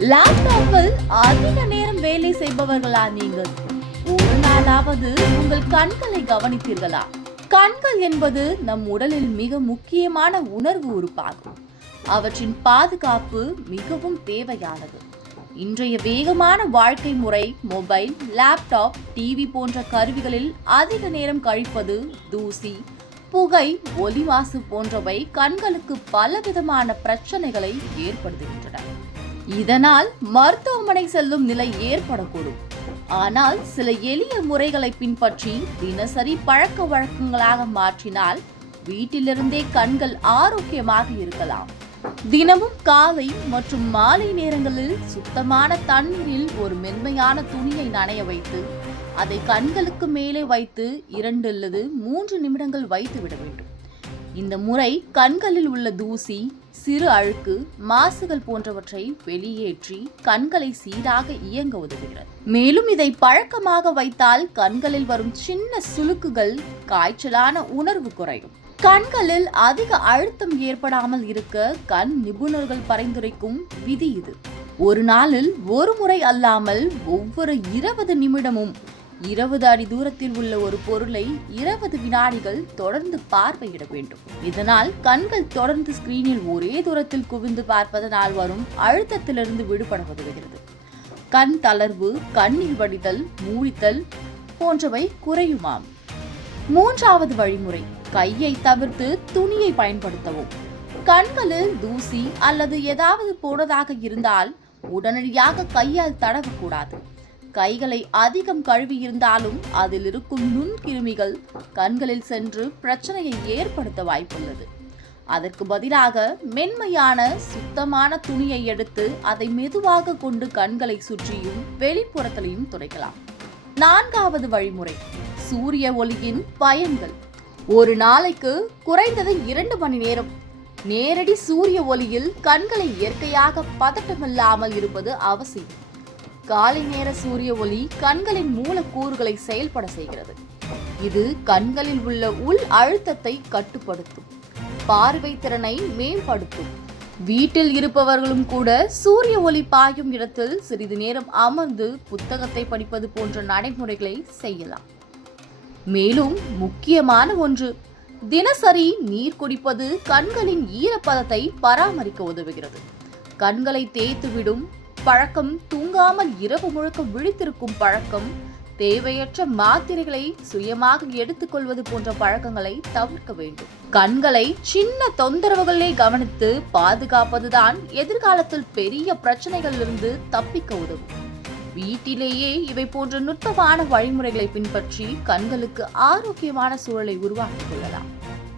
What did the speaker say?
லேப்டாப்பில் அதிக நேரம் வேலை செய்பவர்களா நீங்கள்? ஒரு நாளாவது உங்கள் கண்களை கவனித்தீர்களா? கண்கள் என்பது நம் உடலில் மிக முக்கியமான உணர்வு உறுப்பாகும். அவற்றின் பாதுகாப்பு மிகவும் தேவையானது. இன்றைய வேகமான வாழ்க்கை முறை மொபைல் லேப்டாப் டிவி போன்ற கருவிகளில் அதிக நேரம் கழிப்பது தூசி புகை ஒலி மாசு போன்றவை கண்களுக்கு பலவிதமான பிரச்சனைகளை ஏற்படுத்துகின்றன. இதனால் மருத்துவமனை செல்லும் நிலை ஏற்படக்கூடும். ஆனால் சில எளிய முறைகளை பின்பற்றி தினசரி பழக்க வழக்கங்களாக மாற்றினால் வீட்டிலிருந்தே கண்கள் ஆரோக்கியமாக இருக்கலாம். தினமும் காலை மற்றும் மாலை நேரங்களில் சுத்தமான தண்ணீரில் ஒரு மென்மையான துணியை நனைய வைத்து அதை கண்களுக்கு மேலே வைத்து இரண்டு அல்லது மூன்று நிமிடங்கள் வைத்து விட வேண்டும். இந்த முறை கண்களில் உள்ள தூசி சிறு அழுக்கு மாசுகள் போன்றவற்றை வெளியேற்றி கண்களை சீராக இயங்க உதவுகிறது. மேலும் இதை பழக்கமாக வைத்தால் கண்களில் வரும் சின்ன சுளுக்குகள் காய்ச்சலான உணர்வு குறையும். கண்களில் அதிக அழுத்தம் ஏற்படாமல் இருக்க கண் நிபுணர்கள் பரிந்துரைக்கும் விதி இது. ஒரு நாளில் ஒரு முறை அல்லாமல் ஒவ்வொரு இருபது நிமிடமும் இருபது அடி தூரத்தில் உள்ள ஒரு பொருளை இருபது வினாடிகள் தொடர்ந்து பார்வையிட வேண்டும். இதனால் கண்கள் தொடர்ந்து ஸ்கிரீனில் ஒரே தூரத்தில் குவிந்து பார்ப்பதனால் வரும் அழுத்தத்திலிருந்து விடுபட உதவுகிறது. கண் தளர்வு கண்ணீர் வடிதல் மூடித்தல் போன்றவை குறையுமாம். மூன்றாவது வழிமுறை கையை தவிர்த்து துணியை பயன்படுத்தவும். கண்களில் தூசி அல்லது ஏதாவது போனதாக இருந்தால் உடனடியாக கையால் தடவக்கூடாது. கைகளை அதிகம் கழுவி இருந்தாலும் அதில் இருக்கும் நுண்கிருமிகள் கண்களில் சென்று பிரச்சனையை ஏற்படுத்த வாய்ப்புள்ளது. அதற்கு பதிலாக மென்மையான சுத்தமான துணியை எடுத்து அதை மெதுவாக கொண்டு கண்களை சுற்றியும் வெளிப்புறத்திலையும் துடைக்கலாம். நான்காவது வழிமுறை சூரிய ஒளியின் பயன்கள். ஒரு நாளைக்கு குறைந்தது இரண்டு மணி நேரம். நேரடி சூரிய ஒளியில் கண்களை இயற்கையாக பதட்டமில்லாமல் இருப்பது அவசியம். காலை நேர சூரிய ஒளி கண்களின் மூலக்கூறுகளை செயல்பட செய்கிறது. இது கண்களில் உள்ள உள் அழுத்தத்தை கட்டுப்படுத்தும் பார்வை திறனை மேம்படுத்தும். வீட்டில் இருப்பவர்களும் கூட சூரிய ஒளி பாயும் இடத்தில் சிறிது நேரம் அமர்ந்து புத்தகத்தை படிப்பது போன்ற நடைமுறைகளை செய்யலாம். மேலும் முக்கியமான ஒன்று தினசரி நீர் குடிப்பது கண்களின் ஈரப்பதத்தை பராமரிக்க உதவுகிறது. கண்களை தேய்த்துவிடும் பழக்கம் தூங்காமல் இரவு முழுக்க விழித்திருக்கும் பழக்கம் தேவையற்ற மாத்திரைகளை சுயமாக எடுத்துக்கொள்வது போன்ற பழக்கங்களை தவிர்க்க வேண்டும். கண்களை சின்ன தொந்தரவுகளை கவனித்து பாதுகாப்பதுதான் எதிர்காலத்தில் பெரிய பிரச்சனைகளிலிருந்து தப்பிக்க உதவும். வீட்டிலேயே இவை போன்ற நுட்பமான வழிமுறைகளை பின்பற்றி கண்களுக்கு ஆரோக்கியமான சூழலை உருவாக்கிக் கொள்ளலாம்.